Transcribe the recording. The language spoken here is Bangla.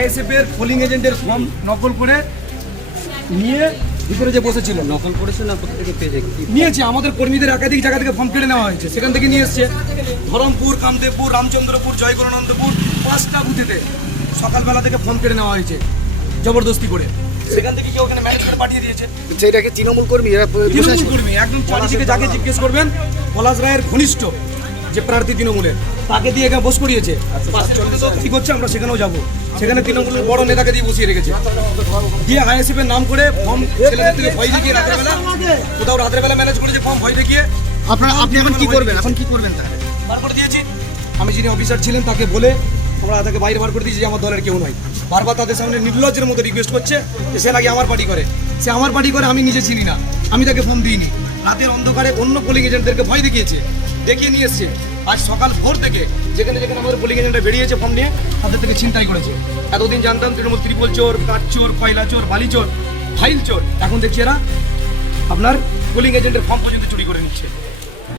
আইএসএফ এর পোলিং এজেন্টের ফর্ম নকল করে নিয়ে ভিতরে যে বসেছিল, নকল করেছে না কোথা থেকে পেয়েছে? নিয়েছে আমাদের কর্মীদের একাধিক জায়গা থেকে ফর্ম কেটে নেওয়া হয়েছে, সেখান থেকে নিয়ে এসছে। ধরমপুর, কামদেবপুর, রামচন্দ্রপুর, জয়গণানন্দপুর 5টা বুথেতে সকালবেলা থেকে ফর্ম কেটে নেওয়া হয়েছে জবরদস্তি করে। সেখান থেকে কেউ ওখানে ম্যানেজ করে পাঠিয়ে দিয়েছে। সেটাকে তৃণমূল কর্মী, এরা তৃণমূল কর্মী একদম চারিদিকে যাকে জিজ্ঞেস করবেন পলাশ রায়ের ঘনিষ্ঠ যে প্রার্থী তৃণমূলের, তাকে দিয়ে এখানে বস করিয়েছে। কি করছে আমরা সেখানেও যাবো, সেখানে তৃণমূলের বড় নেতাকে দিয়ে বসিয়ে রেখেছে, দিয়ে আইএসএফ এর নাম করে ফর্ম ছেলেদের থেকে ভয় দেখিয়ে রাতের বেলা কোথাও রাতের বেলা ম্যানেজ করেছে ফর্ম ভয় দেখিয়ে। আপনি এখন কি করবেন? এখন কি করবেন তাহলে? বার করে দিয়েছি। আমি যিনি অফিসার ছিলেন তাকে বলে আমরা তাকে বাইরে বার করে দিয়েছি যে আমার দলের কেউ নয়। বারবার তাদের সামনে নির্লজ্জের মতো রিকোয়েস্ট করছে যে সে নাকি আমার পার্টি করে। সে আমার পার্টি করে, আমি নিজে চিনি না, আমি তাকে ফর্ম দিইনি। রাতের অন্ধকারে অন্য পোলিং এজেন্টদেরকে ভয় দেখিয়েছে, দেখিয়ে নিয়ে এসছে। আজ সকাল ভোর থেকে যেখানে যেখানে আমাদের পোলিং এজেন্টরা বেরিয়েছে ফর্ম নিয়ে, তাদের থেকে ছিনতাই করেছে। এতদিন জানতাম তৃণমূল ত্রিপল চোর, কাঠ চোর, কয়লা চোর, বালি চোর, ফাইল চোর, এখন দেখছি এরা আপনার পোলিং এজেন্টের ফর্ম পর্যন্ত চুরি করে নিচ্ছে।